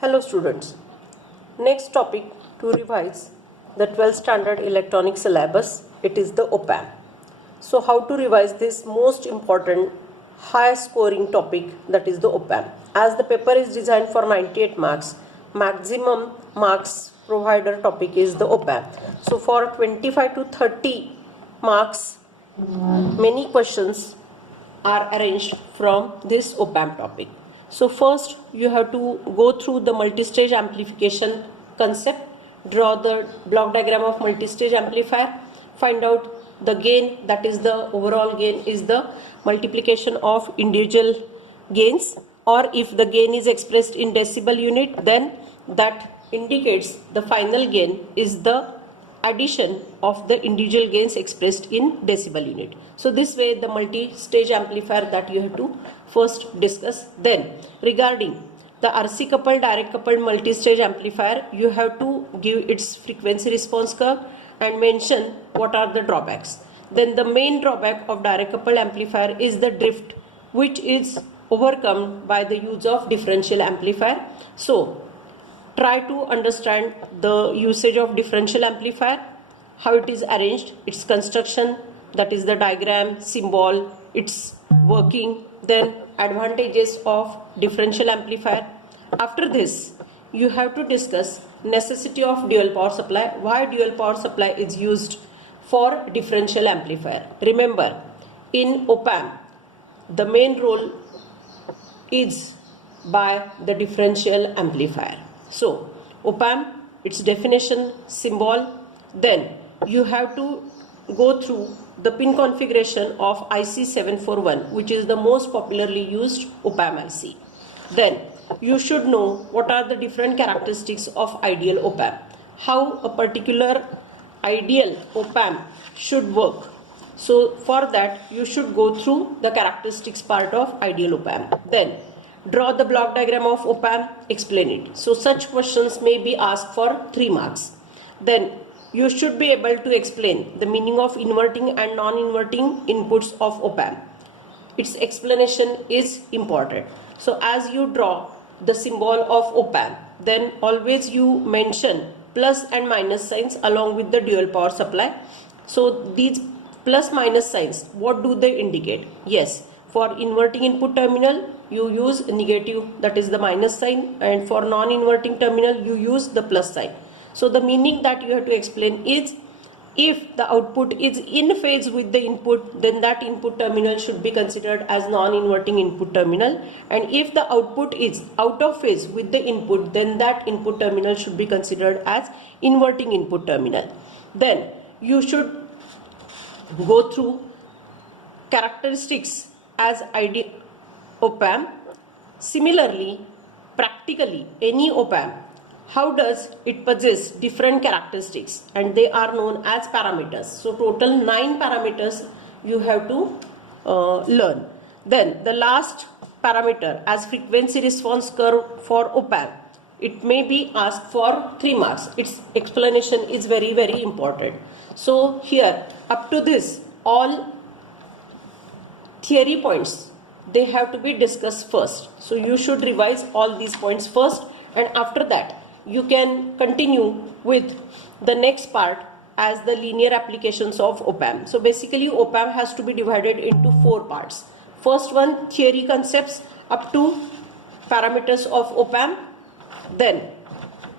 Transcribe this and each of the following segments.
Hello students. Next topic to revise the 12th standard electronic syllabus, it is the opamp. So how to revise this most important high scoring topic, that is the opamp. As the paper is designed for 98 marks, maximum marks provider topic is the opamp. So for 25 to 30 marks, many questions are arranged from this opamp topic. So first you have to go through the multi-stage amplification concept, draw the block diagram of multi-stage amplifier, find out the gain, that is the overall gain is the multiplication of individual gains, or if the gain is expressed in decibel unit, then that indicates the final gain is the addition of the individual gains expressed in decibel unit. So this way the multi-stage amplifier that you have to first discuss. Then regarding the RC coupled direct coupled multi-stage amplifier, you have to give its frequency response curve and mention what are the drawbacks. Then the main drawback of direct coupled amplifier is the drift, which is overcome by the use of differential amplifier. So try to understand the usage of differential amplifier, how it is arranged, its construction, that is the diagram, symbol, its working, then advantages of differential amplifier. After this, you have to discuss necessity of dual power supply, why dual power supply is used for differential amplifier. Remember, in opamp, the main role is by the differential amplifier. So opamp, its definition, symbol, then you have to go through the pin configuration of IC741, which is the most popularly used opamp IC. Then you should know what are the different characteristics of ideal opamp, how a particular ideal opamp should work. So for that you should go through the characteristics part of ideal opamp. Then draw the block diagram of opamp, explain it. So such questions may be asked for 3 marks. Then you should be able to explain the meaning of inverting and non-inverting inputs of opamp. Its explanation is important. So as you draw the symbol of opamp, then always you mention plus and minus signs along with the dual power supply. So these plus minus signs, what do they indicate? Yes, for inverting input terminal you use negative, that is the minus sign, and for non-inverting terminal you use the plus sign. So the meaning that you have to explain is, if the output is in phase with the input, then that input terminal should be considered as non-inverting input terminal, and if the output is out of phase with the input, then that input terminal should be considered as inverting input terminal. Then you should go through characteristics as ideal opamp. Similarly, practically any opamp, how does it possess different characteristics, and they are known as parameters. So total 9 parameters you have to learn. Then the last parameter as frequency response curve for opamp, it may be asked for 3 marks. Its explanation is very important. So here up to this, all theory points, they have to be discussed first. So you should revise all these points first, and after that you can continue with the next part as the linear applications of opamp. So basically opamp has to be divided into 4 parts. First one, theory concepts up to parameters of opamp. Then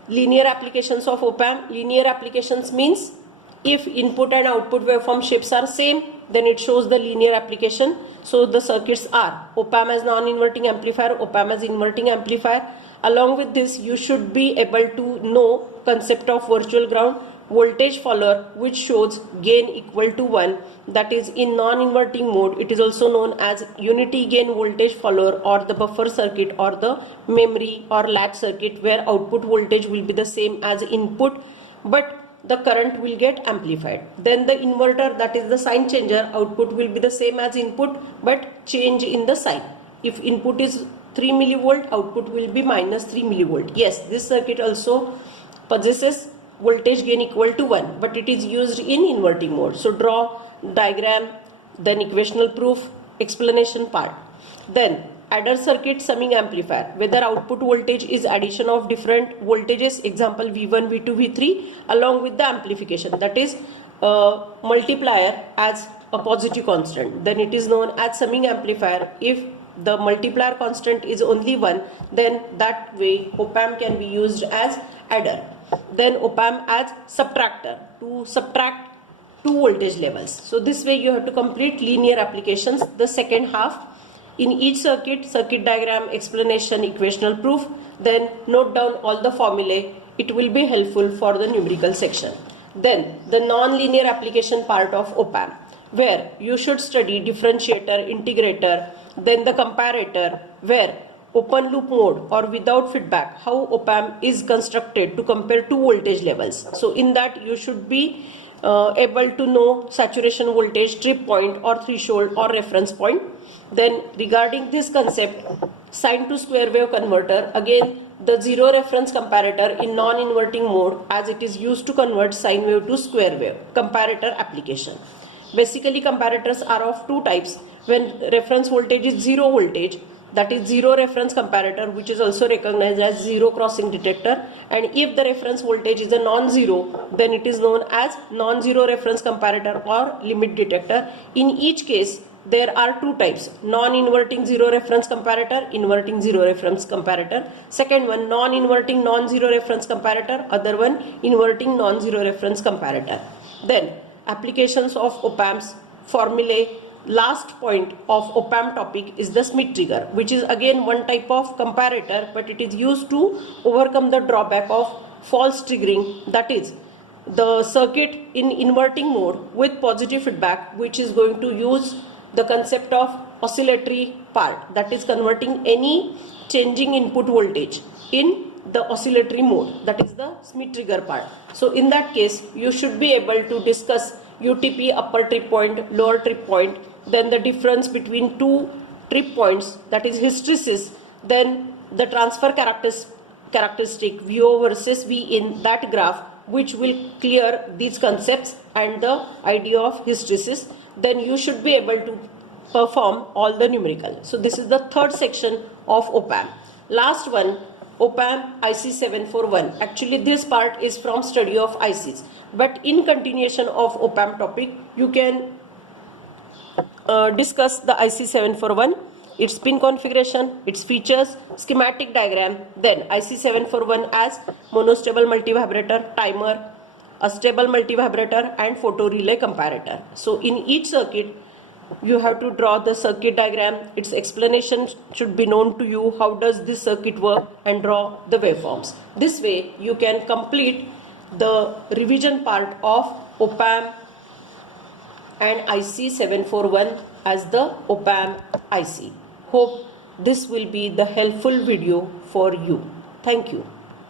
linear applications of opamp. Linear applications means if input and output waveform shapes are same, then it shows the linear application. So the circuits are opamp as non-inverting amplifier, opamp as inverting amplifier. Along with this, you should be able to know concept of virtual ground, voltage follower, which shows gain equal to 1, that is in non-inverting mode. It is also known as unity gain voltage follower, or the buffer circuit, or the memory or latch circuit, where output voltage will be the same as input, but the current will get amplified. Then the inverter, that is the sign changer, output will be the same as input but change in the sign. If input is 3 millivolt, output will be minus 3 millivolt. Yes, this circuit also possesses voltage gain equal to 1, but it is used in inverting mode. So draw diagram, then equational proof, explanation part. Then adder circuit summing amplifier, whether output voltage is addition of different voltages, example V1, V2, V3, along with the amplification, that is multiplier as a positive constant, then it is known as summing amplifier. If the multiplier constant is only 1, then that way op-amp can be used as adder. Then op-amp as subtractor, to subtract two voltage levels. So this way you have to complete linear applications, the second half. In each circuit, circuit diagram, explanation, equational proof, then note down all the formulae. It will be helpful for the numerical section. Then the non-linear application part of op-amp, where you should study differentiator, integrator, then the comparator, where open loop mode or without feedback, how op-amp is constructed to compare two voltage levels. So in that you should be able to know saturation voltage, trip point or threshold or reference point. Then regarding this concept, sine to square wave converter, again the zero reference comparator in non-inverting mode, as it is used to convert sine wave to square wave, comparator application. Basically comparators are of two types. When reference voltage is zero voltage, that is zero reference comparator, which is also recognized as zero crossing detector, and if the reference voltage is a non-zero, then it is known as non-zero reference comparator or limit detector. In each case there are two types: non-inverting zero reference comparator, inverting zero reference comparator. Second one, non-inverting non-zero reference comparator, other one inverting non-zero reference comparator. Then applications of op-amps, formulae. Last point of op-amp topic is the Smith trigger, which is again one type of comparator, but it is used to overcome the drawback of false triggering, that is the circuit in inverting mode with positive feedback, which is going to use the concept of oscillatory part, that is converting any changing input voltage in the oscillatory mode, that is the Smith trigger part. So in that case you should be able to discuss UTP, upper trip point, lower trip point, then the difference between two trip points, that is hysteresis, then the transfer characteristic VO versus V in that graph, which will clear these concepts and the idea of hysteresis. Then you should be able to perform all the numerical. So this is the third section of op-amp. Last one, op-amp IC741. Actually this part is from study of ICs, but in continuation of op-amp topic you can discuss the IC741, its pin configuration, its features, schematic diagram, then IC741 as monostable multivibrator, timer, a stable multivibrator and photo relay comparator. So in each circuit you have to draw the circuit diagram, its explanation should be known to you, how does this circuit work, and draw the waveforms. This way you can complete the revision part of op-amp and IC741 as the op-amp IC. Hope this will be the helpful video for you. Thank you.